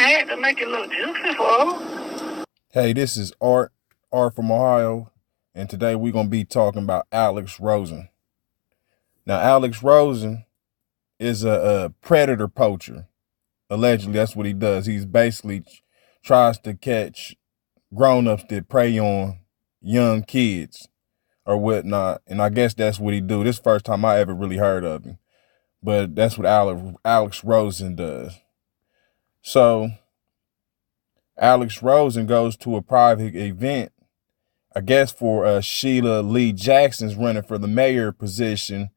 had to make it look juicy for him. Hey, this is Art from Ohio, and today we're going to be talking about Alex Rosen. Now, Alex Rosen is a predator poacher. Allegedly, that's what he does. He's basically tries to catch grown-ups that prey on young kids or whatnot, and I guess that's what he do. This is the first time I ever really heard of him, but that's what Alex Rosen does. So, Alex Rosen goes to a private event, I guess for Sheila Lee Jackson's running for the mayor position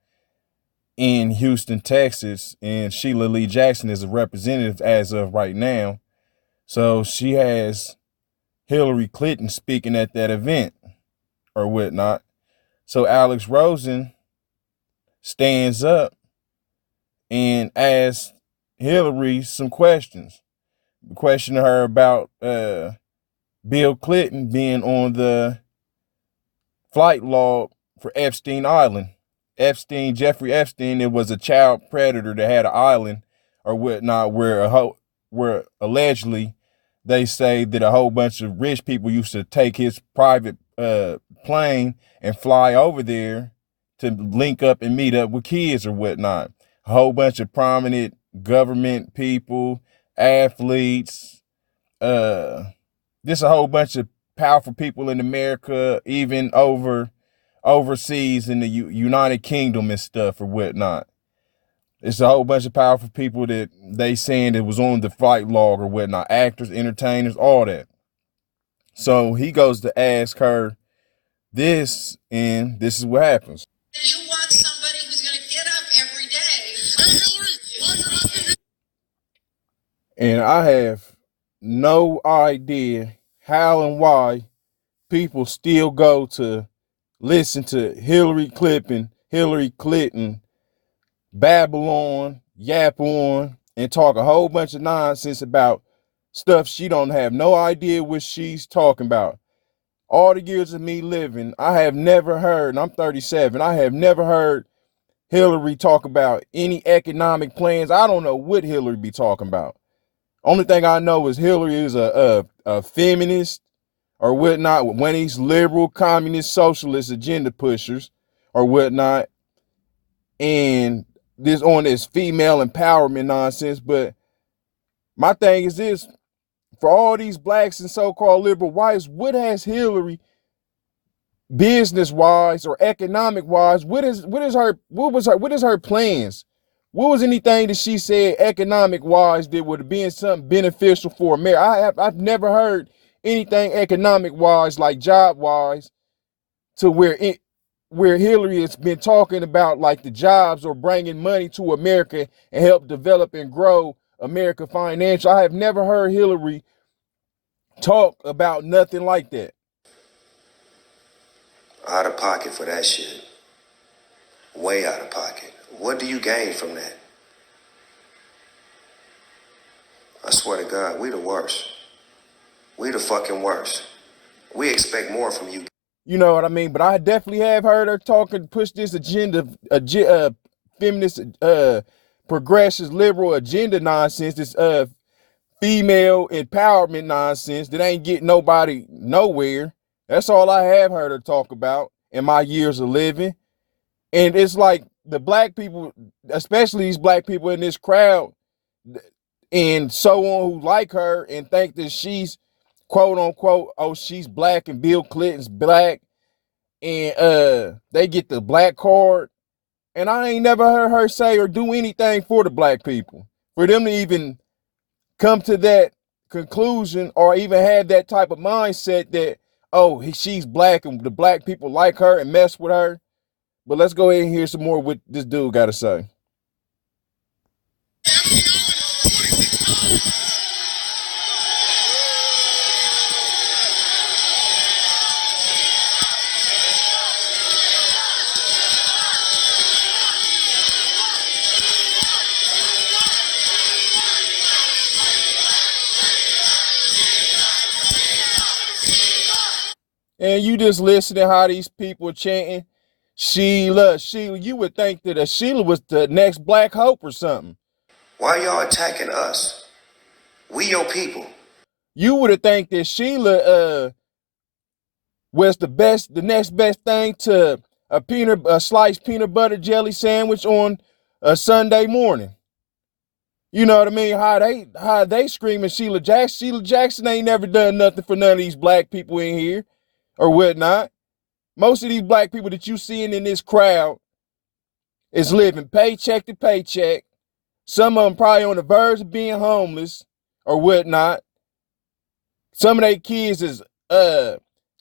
in Houston, Texas, and Sheila Lee Jackson is a representative as of right now. So she has Hillary Clinton speaking at that event or whatnot. So Alex Rosen stands up and asks Hillary some questions. Questioning her about Bill Clinton being on the flight log for Epstein Island. Jeffrey Epstein, it was a child predator that had an island or whatnot where allegedly they say that a whole bunch of rich people used to take his private plane and fly over there to link up and meet up with kids or whatnot. A whole bunch of prominent government people, athletes, just a whole bunch of powerful people in America, even overseas in the United Kingdom and stuff or whatnot. It's a whole bunch of powerful people that they saying that was on the flight log or whatnot, actors, entertainers, all that. So he goes to ask her this, and this is what happens. You want somebody who's going to get up every day. Hey, Hillary, why your husband? And I have no idea how and why people still go to listen to Hillary Clinton, Babylon, yap on, and talk a whole bunch of nonsense about stuff she don't have no idea what she's talking about. All the years of me living, I have never heard, and I'm 37, I have never heard Hillary talk about any economic plans. I don't know what Hillary be talking about. Only thing I know is Hillary is a feminist or whatnot, one of these liberal, communist, socialist agenda pushers or whatnot, and this on this female empowerment nonsense. But my thing is this: for all these blacks and so-called liberal whites, what has Hillary, business-wise or economic-wise, what is her plans? What was anything that she said economic-wise that would have been something beneficial for America? I've never heard anything economic-wise, like job-wise, to where Hillary has been talking about like the jobs or bringing money to America and help develop and grow America financial. I have never heard Hillary talk about nothing like that. Out of pocket for that shit. Way out of pocket. What do you gain from that? I swear to God, we the worst. We the fucking worst. We expect more from you. You know what I mean? But I definitely have heard her talk and push this agenda, feminist, progressive, liberal agenda nonsense, this female empowerment nonsense that ain't getting nobody nowhere. That's all I have heard her talk about in my years of living. And it's like the black people, especially these black people in this crowd and so on, who like her and think that she's quote unquote, oh, she's black and Bill Clinton's black, and they get the black card. And I ain't never heard her say or do anything for the black people. For them to even come to that conclusion or even had that type of mindset that, oh, she's black and the black people like her and mess with her. But let's go ahead and hear some more what this dude got to say. And you just listen to how these people are chanting, Sheila. You would think that a Sheila was the next Black Hope or something. Why y'all attacking us? We your people. You would have think that Sheila was the next best thing to a sliced peanut butter jelly sandwich on a Sunday morning. You know what I mean? How they screaming Sheila Jackson. Sheila Jackson ain't never done nothing for none of these black people in here or whatnot. Most of these black people that you seeing in this crowd is living paycheck to paycheck. Some of them probably on the verge of being homeless or whatnot. Some of their kids is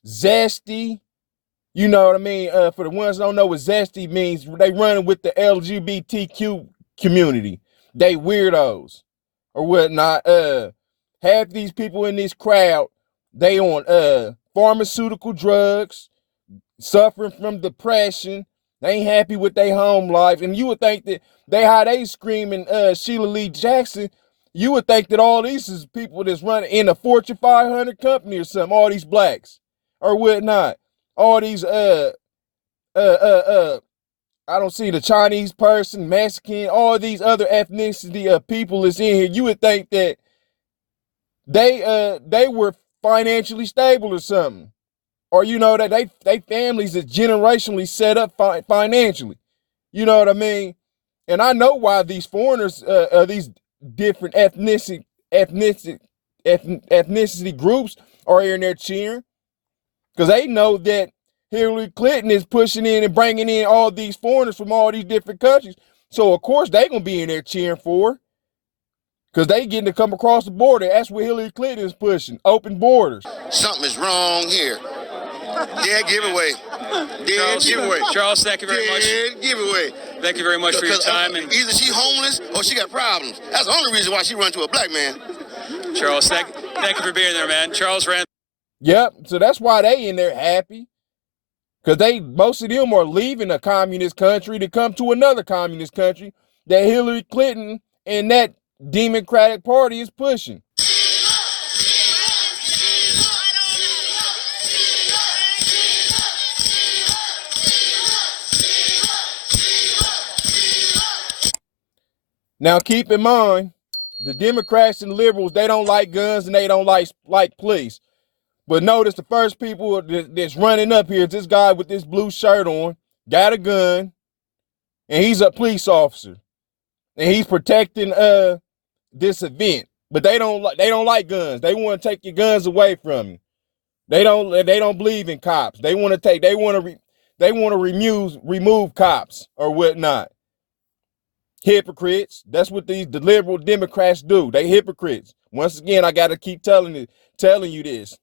zesty. You know what I mean? For the ones that don't know what zesty means, they running with the LGBTQ community. They weirdos or whatnot. Half these people in this crowd, they on pharmaceutical drugs, suffering from depression. They ain't happy with their home life. And you would think that how they screaming Sheila Lee Jackson, you would think that all these is people that's running in a Fortune 500 company or something, all these blacks or whatnot. All these I don't see the Chinese person, Mexican, all these other ethnicity of people is in here. You would think that they were financially stable or something. Or you know that they families is generationally set up financially. You know what I mean? And I know why these foreigners, these different ethnicity groups are in there cheering. Because they know that Hillary Clinton is pushing in and bringing in all these foreigners from all these different countries. So, of course, they going to be in there cheering for her. Because they getting to come across the border. That's what Hillary Clinton is pushing. Open borders. Something is wrong here. Dead giveaway. Dead giveaway. Charles, thank you very much. Dead giveaway. Thank you very much for your time. And either she homeless or she got problems. That's the only reason why she run to a black man. Charles, thank you for being there, man. Charles ran. Yep. So that's why they in there happy. Because most of them are leaving a communist country to come to another communist country that Hillary Clinton and that Democratic Party is pushing. Now keep in mind, the Democrats and liberals, they don't like guns and they don't like police. But notice the first people that's running up here is this guy with this blue shirt on, got a gun, and he's a police officer. And he's protecting this event. But they don't like guns. They want to take your guns away from you. They don't believe in cops. They want to remove cops or whatnot. Hypocrites. That's what the liberal Democrats do. They hypocrites. Once again, I got to keep telling you this.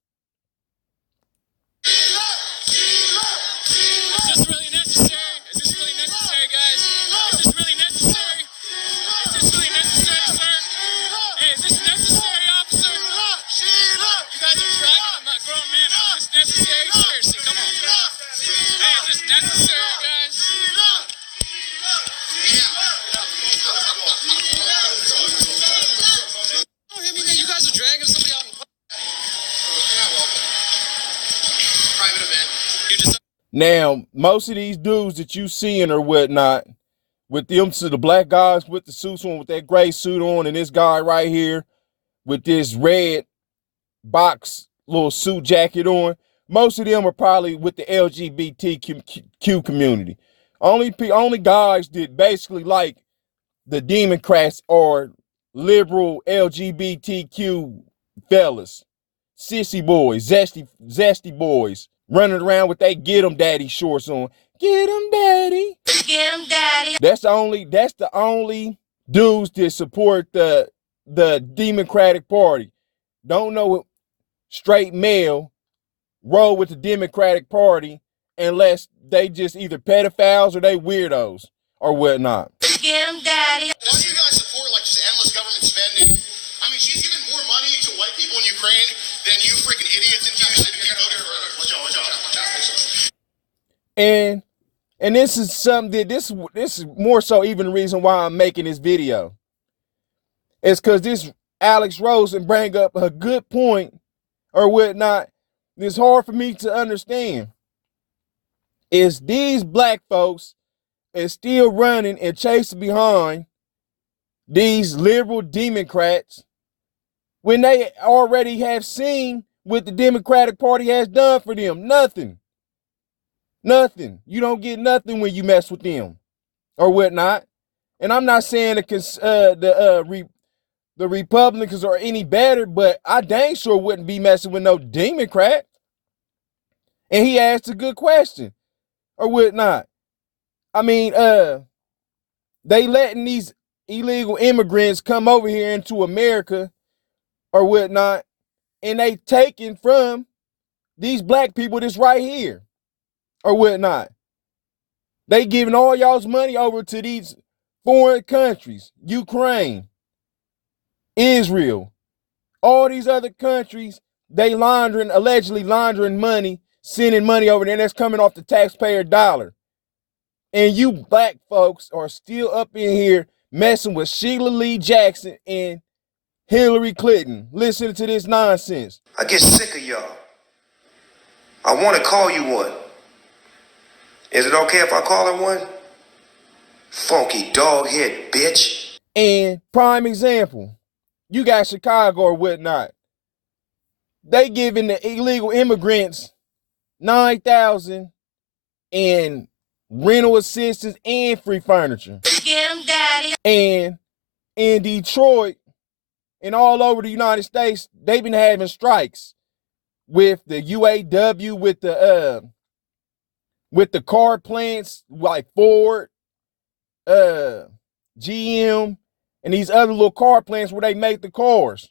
Now, most of these dudes that you seeing or whatnot, with them to the black guys with the suits on, with that gray suit on, and this guy right here with this red box little suit jacket on, most of them are probably with the LGBTQ community. Only guys that basically like the Democrats are liberal LGBTQ fellas, sissy boys, zesty boys, running around with they get 'em daddy shorts on. Get 'em daddy. Get 'em, daddy. That's the only dudes that support the Democratic Party. Don't know straight male roll with the Democratic Party unless they just either pedophiles or they weirdos or whatnot. Get 'em, daddy. Why do you guys support like just endless government spending? I mean, she's giving more money to white people in Ukraine than you freaking idiots in Houston. And this is something that this is more so even the reason why I'm making this video. It's because this Alex Rosen bring up a good point or whatnot. It's hard for me to understand. Is these black folks is still running and chasing behind these liberal Democrats when they already have seen what the Democratic Party has done for them? Nothing. Nothing. You don't get nothing when you mess with them or whatnot. And I'm not saying the Republicans are any better, but I dang sure wouldn't be messing with no Democrat. And he asked a good question or whatnot. I mean, they letting these illegal immigrants come over here into America or whatnot, and they taking from these black people that's right here or whatnot. They giving all y'all's money over to these foreign countries, Ukraine, Israel, all these other countries. They allegedly laundering money, sending money over there that's coming off the taxpayer dollar. And you black folks are still up in here messing with Sheila Lee Jackson and Hillary Clinton. Listening to this nonsense. I get sick of y'all. I want to call you one. Is it okay if I call her one? Funky dog head bitch. And prime example, you got Chicago or whatnot. They giving the illegal immigrants $9,000 and rental assistance and free furniture. Get 'em, daddy. And in Detroit and all over the United States, they've been having strikes with the UAW, with the car plants like Ford, GM, and these other little car plants where they make the cars.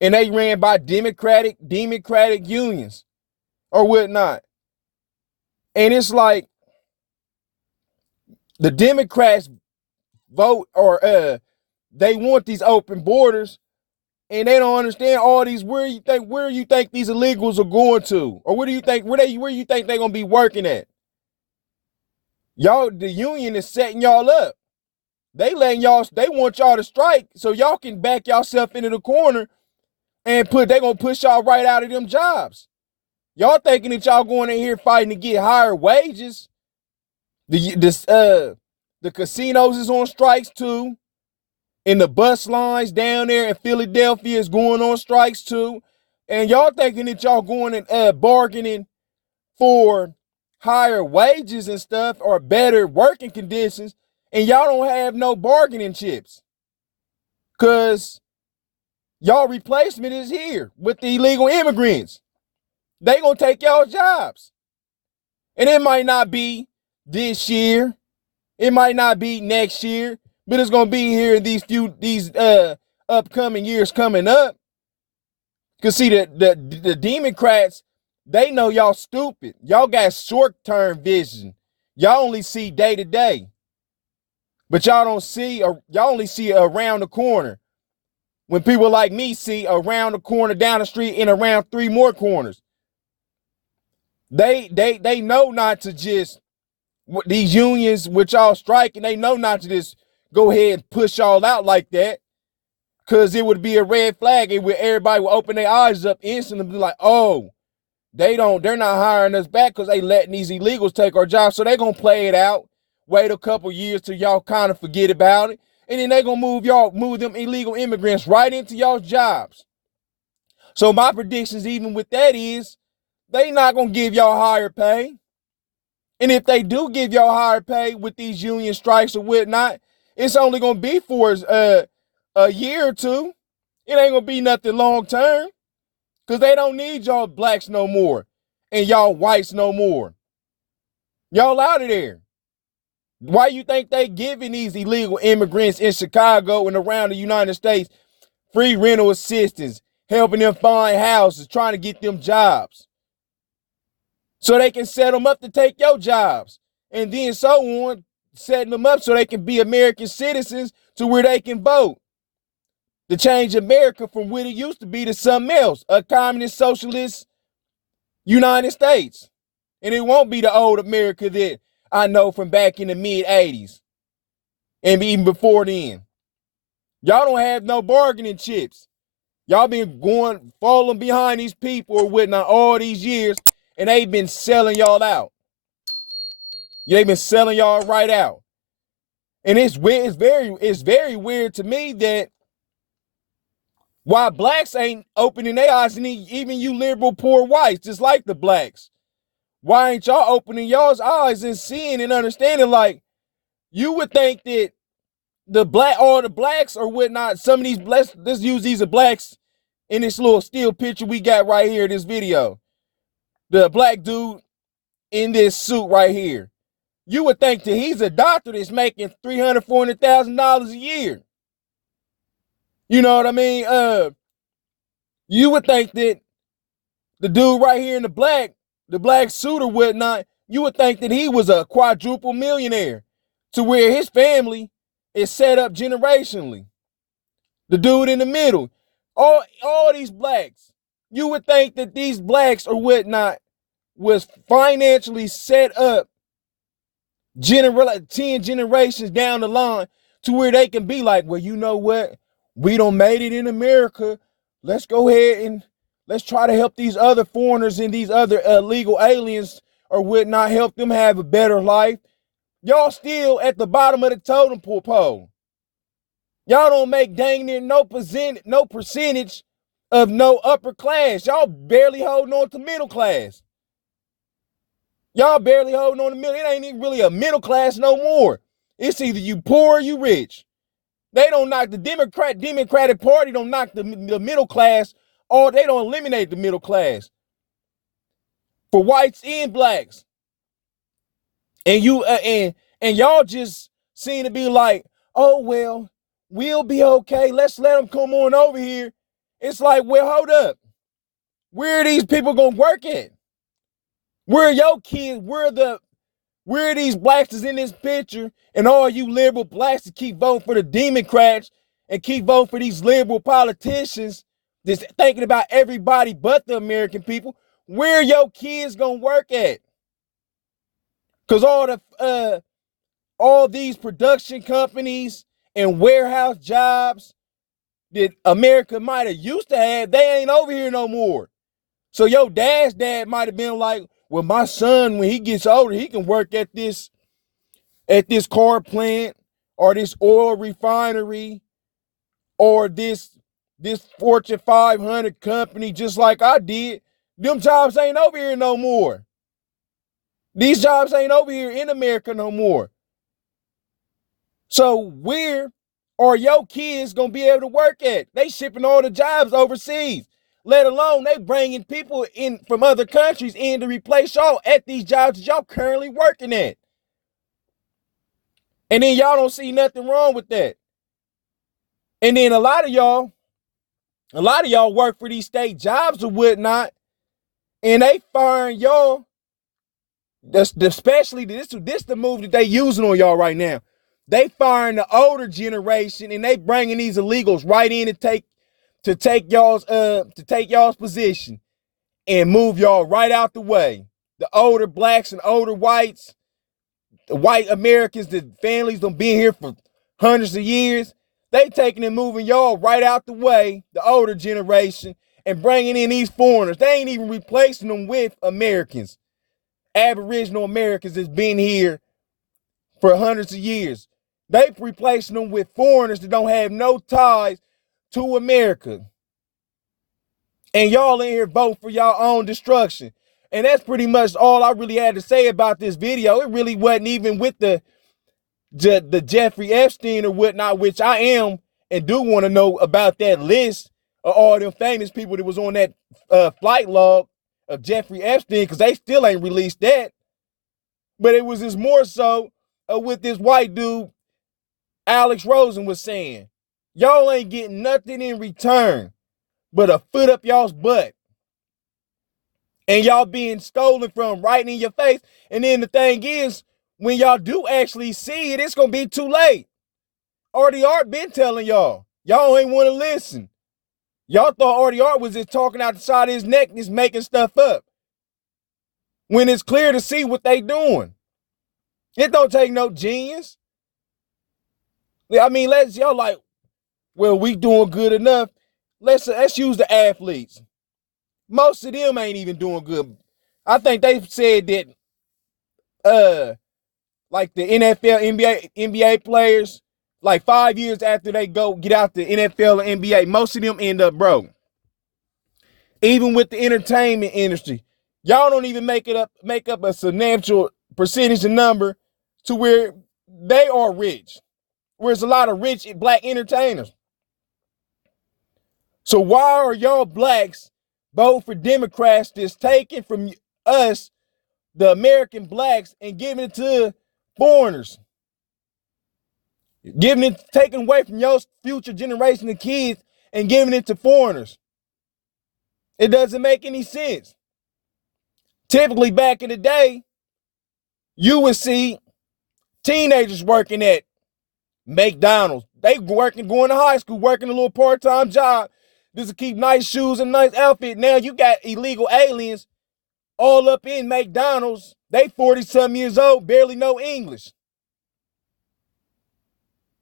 And they ran by Democratic unions or whatnot. And it's like the Democrats vote or they want these open borders, and they don't understand all these where you think these illegals are going to, or where you think they're gonna be working at. Y'all, the union is setting y'all up. They want y'all to strike so y'all can back yourself into the corner and they gonna push y'all right out of them jobs. Y'all thinking that y'all going in here fighting to get higher wages. The casinos is on strikes too. And the bus lines down there in Philadelphia is going on strikes too. And y'all thinking that y'all going and bargaining for higher wages and stuff or better working conditions, and y'all don't have no bargaining chips. Cause y'all replacement is here with the illegal immigrants. They gonna take y'all jobs. And it might not be this year. It might not be next year, but it's gonna be here in these upcoming years coming up. Cause see, the Democrats, they know y'all stupid. Y'all got short-term vision. Y'all only see day to day. But y'all only see around the corner. When people like me see around the corner, down the street, and around 3 more corners. They know not to just, these unions which y'all striking, they know not to just go ahead and push y'all out like that. Cause it would be a red flag. Everybody would open their eyes up instantly and be like, oh, they're not hiring us back because they letting these illegals take our jobs. So they gonna play it out, wait a couple years till y'all kind of forget about it. And then they gonna move them illegal immigrants right into y'all's jobs. So my predictions, even with that, is they not gonna give y'all higher pay. And if they do give y'all higher pay with these union strikes or whatnot, it's only gonna be for a year or two. It ain't gonna be nothing long term. Cause they don't need y'all blacks no more and y'all whites no more. Y'all out of there. Why you think they giving these illegal immigrants in Chicago and around the United States free rental assistance, helping them find houses, trying to get them jobs? So they can set them up to take your jobs. And then so on, setting them up so they can be American citizens to where they can vote. To change America from what it used to be to something else, a communist socialist United States. And it won't be the old America that I know from back in the mid-'80s and even before then. Y'all don't have no bargaining chips. Y'all been falling behind these people or whatnot all these years, and they've been selling y'all out. They've been selling y'all right out. And it's very weird to me that Why blacks ain't opening their eyes, and even you liberal poor whites, just like the blacks. Why ain't y'all opening y'all's eyes and seeing and understanding? Like, you would think that all the blacks or whatnot, some of these blacks, let's use these as blacks in this little still picture we got right here in this video. The black dude in this suit right here. You would think that he's a doctor that's making $300,000, $400,000 a year. You know what I mean? You would think that the dude right here in the black suit or whatnot, you would think that he was a quadruple millionaire to where his family is set up generationally. The dude in the middle, all these blacks, you would think that these blacks or whatnot was financially set up 10 generations down the line to where they can be like, well, you know what? We don't made it in America. Let's go ahead and let's try to help these other foreigners and these other illegal aliens or whatnot, help them have a better life. Y'all still at the bottom of the totem pole. Y'all don't make dang near no percentage of no upper class. Y'all barely holding on to middle class. Y'all barely holding on to middle. It ain't even really a middle class no more. It's either you poor or you rich. They don't knock the Democratic Party don't knock the middle class, or they don't eliminate the middle class for whites and blacks. And you and y'all just seem to be like, oh well, we'll be okay. Let's let them come on over here. It's like, well, hold up. Where are these people gonna work at? Where are your kids? Where are these blacks that's in this picture and all you liberal blacks that keep voting for the Democrats and keep voting for these liberal politicians that's thinking about everybody but the American people? Where are your kids gonna work at? Because all these production companies and warehouse jobs that America might have used to have, they ain't over here no more. So your dad's dad might have been like, well, my son, when he gets older, he can work at this car plant or this oil refinery or this Fortune 500 company, just like I did. Them jobs ain't over here no more. These jobs ain't over here in America no more. So where are your kids gonna be able to work at? They shipping all the jobs overseas. Let alone they bringing people in from other countries in to replace y'all at these jobs that y'all currently working at. And then y'all don't see nothing wrong with that. And then a lot of y'all work for these state jobs or whatnot, and they firing y'all. Especially this the move that they using on y'all right now. They firing the older generation and they bringing these illegals right in to take y'all's position and move y'all right out the way. The older blacks and older whites, the white Americans, the families that been here for hundreds of years, they taking and moving y'all right out the way, the older generation, and bringing in these foreigners. They ain't even replacing them with Americans, Aboriginal Americans that's been here for hundreds of years. They replacing them with foreigners that don't have no ties to America. And y'all in here vote for y'all own destruction. And that's pretty much all I really had to say about this video. It really wasn't even with the Jeffrey Epstein or whatnot, which I am and do want to know about that list of all them famous people that was on that flight log of Jeffrey Epstein, because they still ain't released that. But it was just more so with this white dude, Alex Rosen, was saying, y'all ain't getting nothing in return but a foot up y'all's butt. And y'all being stolen from right in your face. And then the thing is, when y'all do actually see it, it's going to be too late. Artie Art been telling y'all. Y'all ain't want to listen. Y'all thought Artie Art was just talking out the side of his neck and just making stuff up. When it's clear to see what they doing. It don't take no genius. I mean, y'all like, well, we doing good enough. Let's use the athletes. Most of them ain't even doing good. I think they said that like the NFL, NBA players, like 5 years after they go get out the NFL and NBA, most of them end up broke. Even with the entertainment industry, y'all don't even make up a substantial percentage of number to where they are rich. Where there's a lot of rich black entertainers. So why are y'all blacks voting for Democrats that's taking from us, the American blacks, and giving it to foreigners? Taking away from your future generation of kids and giving it to foreigners. It doesn't make any sense. Typically back in the day, you would see teenagers working at McDonald's. They going to high school, working a little part-time job just to keep nice shoes and nice outfit. Now you got illegal aliens all up in McDonald's. They 40-some years old, barely know English.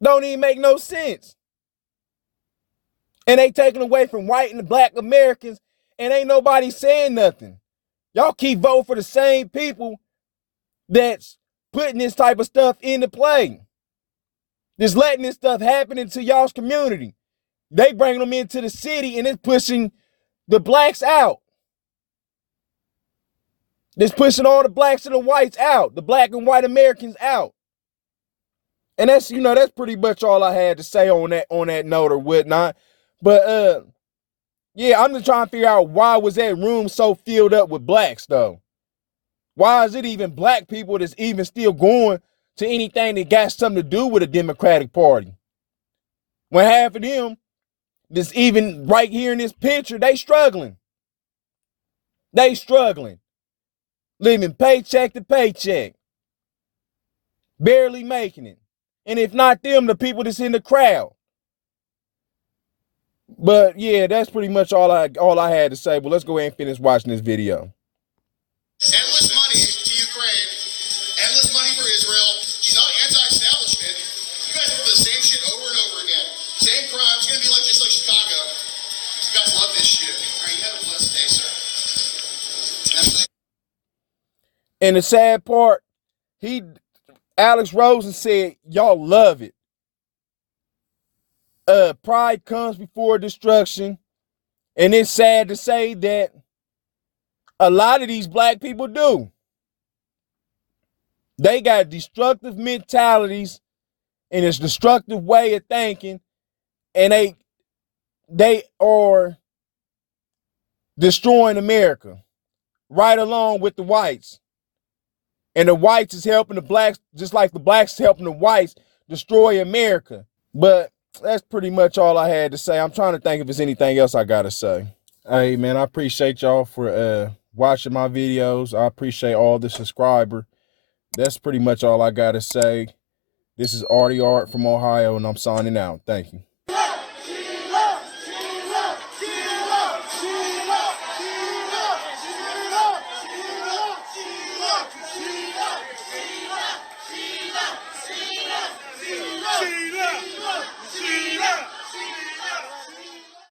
Don't even make no sense. And they taking away from white and black Americans, and ain't nobody saying nothing. Y'all keep voting for the same people that's putting this type of stuff into play. Just letting this stuff happen into y'all's community. They bring them into the city and it's pushing the blacks out. It's pushing all the blacks and the whites out, the black and white Americans out. And that's, that's pretty much all I had to say on that note or whatnot. But yeah, I'm just trying to figure out why was that room so filled up with blacks though? Why is it even black people that's even still going to anything that got something to do with the Democratic Party? When half of them that's even right here in this picture, they struggling. They struggling. Living paycheck to paycheck. Barely making it. And if not them, the people that's in the crowd. But yeah, that's pretty much all I had to say. But let's go ahead and finish watching this video. Endless money to Ukraine. Endless money for Israel. She's not anti-establishment. You guys do the same shit over and over again. Same crime. It's going to be like just like Chicago. You guys love this shit. All right, you have a blessed day, sir. And the sad part, Alex Rosen said, y'all love it. Pride comes before destruction. And it's sad to say that a lot of these black people do. They got destructive mentalities and it's destructive way of thinking. And they are destroying America right along with the whites. And the whites is helping the blacks, just like the blacks is helping the whites destroy America. But that's pretty much all I had to say. I'm trying to think if there's anything else I got to say. Hey, man, I appreciate y'all for watching my videos. I appreciate all the subscribers. That's pretty much all I got to say. This is Artie Art from Ohio, and I'm signing out. Thank you.